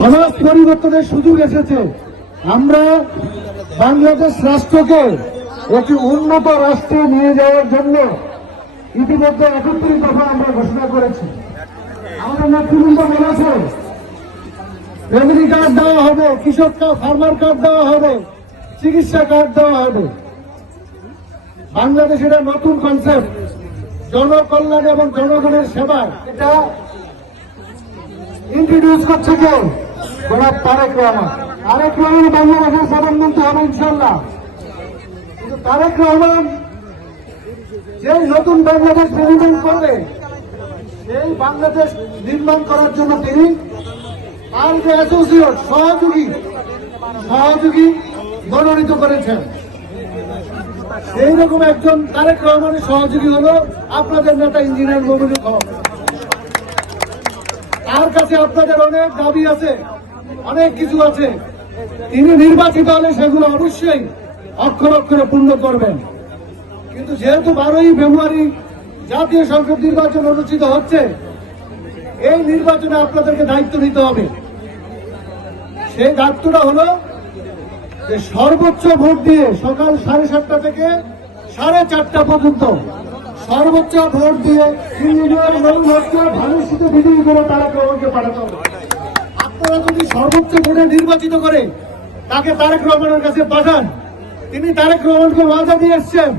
সমাজ পরিবর্তনের সুযোগ এসেছে। আমরা বাংলাদেশ রাষ্ট্রকে একটি উন্নত রাষ্ট্রে নিয়ে যাওয়ার জন্য ইতিমধ্যে 31 দফা আমরা ঘোষণা করেছি। আমাদের নেতৃবৃন্দ বলেছে ফ্যামিলি কার্ড দেওয়া হবে, কৃষক ফার্মার কার্ড দেওয়া হবে, চিকিৎসা কার্ড দেওয়া হবে। বাংলাদেশ এটা নতুন কনসেপ্ট, জনকল্যাণ এবং জনগণের সেবা। এটা ইন্ট্রোডিউস করছে কে? জনাব তারেক রহমান। তারেক রহমান বাংলাদেশের প্রধানমন্ত্রী হবে ইনশাল্লাহ। কিন্তু তারেক রহমান যে নতুন বাংলাদেশ নির্মাণ করবে, সেই বাংলাদেশ নির্মাণ করার জন্য তিনি আর যে অ্যাসোসিয়েট সহযোগী মনোনীত করেছেন। সেই রকম একজন তারেক রহমানের সহযোগী হলো আপনাদের নেতা ইঞ্জিনিয়ার মমিনুল হক। তার কাছে আপনাদের অনেক দাবি আছে, অনেক কিছু আছে। তিনি নির্বাচিত হলে সেগুলো অবশ্যই অক্ষরে অক্ষরে পূর্ণ করবেন। কিন্তু যেহেতু 12ই ফেব্রুয়ারি জাতীয় সংসদ নির্বাচন অনুষ্ঠিত হচ্ছে, এই নির্বাচনে আপনাদেরকে দায়িত্ব নিতে হবে। সেই দায়িত্বটা হলো যে সর্বোচ্চ ভোট দিয়ে সকাল 7:30 থেকে 4:30 পর্যন্ত সর্বোচ্চ ভোট দিয়ে ভালোষিত বিজয়ী করে তারেক রহমানকে পাঠাতে হবে। আপনারা যদি সর্বোচ্চ ভোটে নির্বাচিত করে তাকে তারেক রহমানের কাছে পাঠান, তিনি তারেক রহমানকে ওয়াদা দিয়ে এসছেন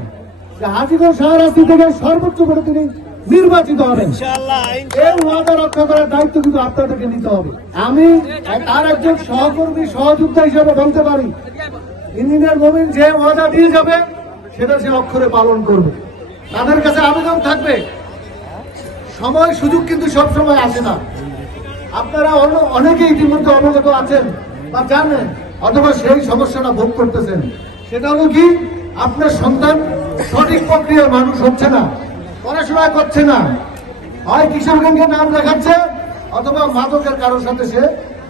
যে হাজীগঞ্জ শাহরাস্তি থেকে সর্বোচ্চ ভোটে তিনি নির্বাচিত হবেন। এই ওয়াদা রক্ষা করার দায়িত্ব কিন্তু আপনাদেরকে নিতে হবে। আমি তার একজন সহকর্মী সহযোদ্ধা হিসেবে বলতে পারি, ইঞ্জিনিয়ার মমিন যে ওয়াদা দিয়ে যাবে সেটা সে অক্ষরে পালন করবে। তাদের কাছে আবেদন থাকবে, সময় সুযোগ কিন্তু সবসময় আসে না। আপনারা অনেকে ইতিমধ্যে অবগত আছেন বা জানেন, অথবা সেই সমস্যাটা ভোগ করতেছেন। সেটা হলো কি, আপনার সন্তান সঠিক প্রক্রিয়ার মানুষ হচ্ছে না, পড়াশোনা করছে না, হয় কিশোর গ্যাংকে নাম দেখাচ্ছে অথবা মাদকের কারোর সাথে সে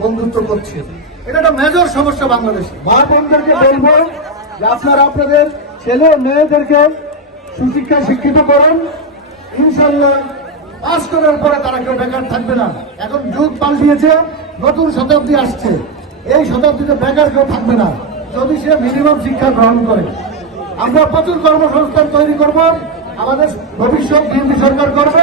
বন্ধুত্ব করছে। এটা একটা মেজর সমস্যা বাংলাদেশে। মা বোনদেরকে বলবো যে আপনারা আপনাদের ছেলে মেয়েদেরকে সুশিক্ষায় শিক্ষিত করুন। ইনশাল্লাহ পাস করার পরে তারা কেউ বেকার থাকবে না। এখন যুগ পাল্টিয়েছে, নতুন শতাব্দী আসছে। এই শতাব্দীতে বেকার কেউ থাকবে না যদি সে মিনিমাম শিক্ষা গ্রহণ করে। আমরা প্রচুর কর্মসংস্থান তৈরি করব, আমাদের ভবিষ্যৎ বিএনপি সরকার করবে।